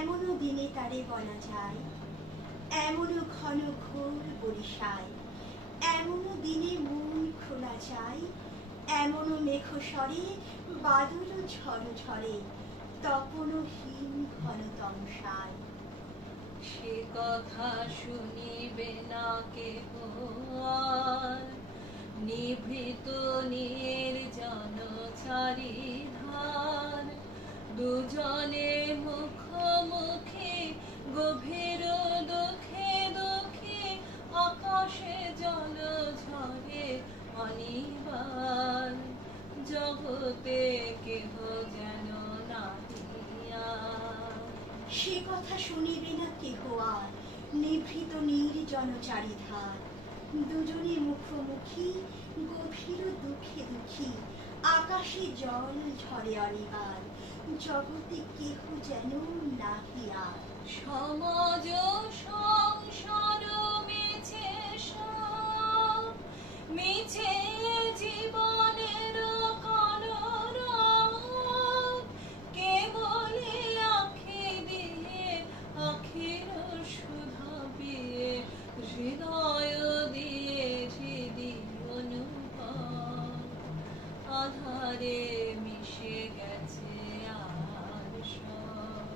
এমনও দিনে তারে বলা যায়, এমনও ঘন ঘোর বরিশায়, এমনও দিনে মন খোলা যায়, এমনও মেঘ স্বরে বাদল ঝড় ঝরে, তপনহীন ঘন তমসায়। সে কথা শুনিবে না কেহ আর, নিভৃত নির্জন চারিধার, দুজনে মুখোমুখি গভীর দুঃখে দুঃখে, আকাশে জল ঝরে অনিবার, জগতে কেহ যেন নাহিয়া। সে কথা শুনিবে না কেহ আর, নিভৃত নির্জন চারিধার, দুজনে মুখোমুখি গভীর দুঃখে দুঃখী, আকাশে জল ঝরে অনিবার, জগতে কেহ যেন নাহি আর। সমাজ সংসার মিছে সব, মিছে জীবনের কলরব, কেবলে আঁখি দিয়ে আখির সুধা পিয়ে, হৃদয় দিয়ে হৃদি অনুভব, আধারে মিশে গেছে আর সব।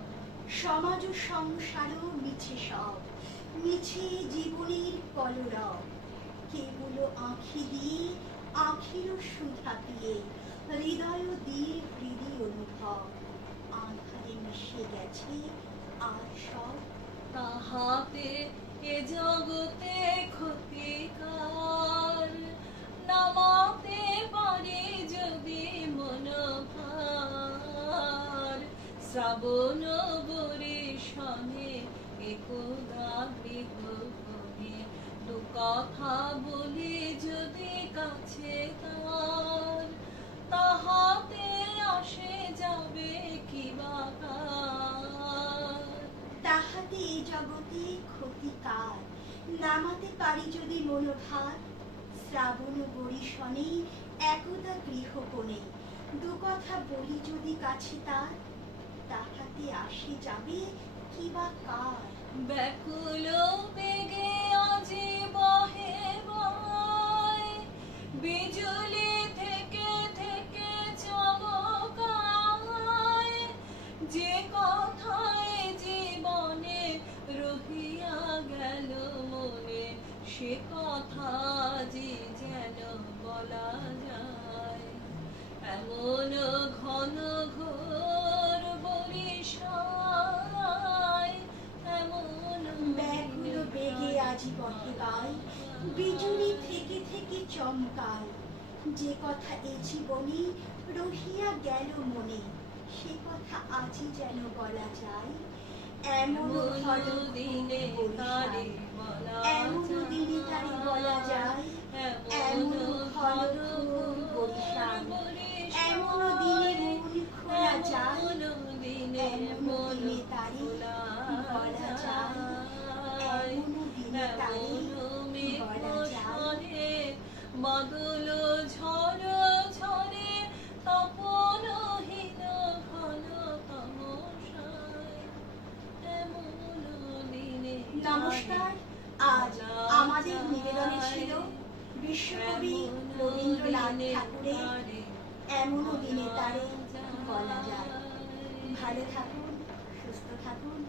সমাজ সংসারও মিছে সব, মিছে জীবনের কলরব, কেবল আঁখি দিয়ে আখির সুধা পিয়ে, হৃদয় দিয়ে হৃদি অনুভব, আধারে মিশে গেছে আর সব। তাহাতে এ জগতে ক্ষতিকার, নামাতে পারে যদি মন ভার, শ্রাবণ বরিশনে একদা গৃহভূমি, দু কথা বলি যদি কাছে তার, তাহাতে আসে যাবে কি বা কার। তাহাতে এ জগতে ক্ষতিকার, নামাতে পারি যদি মনোভার, শ্রাবণ বরিশনে একদা গৃহকোণে, দু কথা বলি যদি কাছে তার, তাহাতে আসে যাবে কি বা কার। ব্যাকুল বেগে আজি বহে বয়, বিজুলি থেকে থেকে চমকায়, যে কথায় জীবনে রহিয়া গেল মনে, সে কথা যে যেন বলা যায়। এমন ঘন ঘোর বরিশায়, এমন ব্যাকুল বেগে আজি বহে গায়, বিজুলি থেকে থেকে চমকায়, যে কথা এ জীবনে রহিয়া গেল মনে, সে কথা আজি যেন বলা যায়। এমন ঘন দিনে তারে বলা এমন দিনে তারে বলা যায়, এমন ঘন ঘোর বরিশায়, এমন দিনে মন খোলা যায়, এমন দিনে তারে বলা যায়, এমন দিনে তারে বলা যায়। বাদল ঝড় ঝরে তপনহীন ঘন তমসায়, এমন দিনে। নমস্কার, আজ আমাদের নিবেদনে ছিল বিশ্বকবি রবীন্দ্রনাথ ঠাকুরের এমনও দিনে তারে বলা যায়। ভালো থাকুন, সুস্থ থাকুন।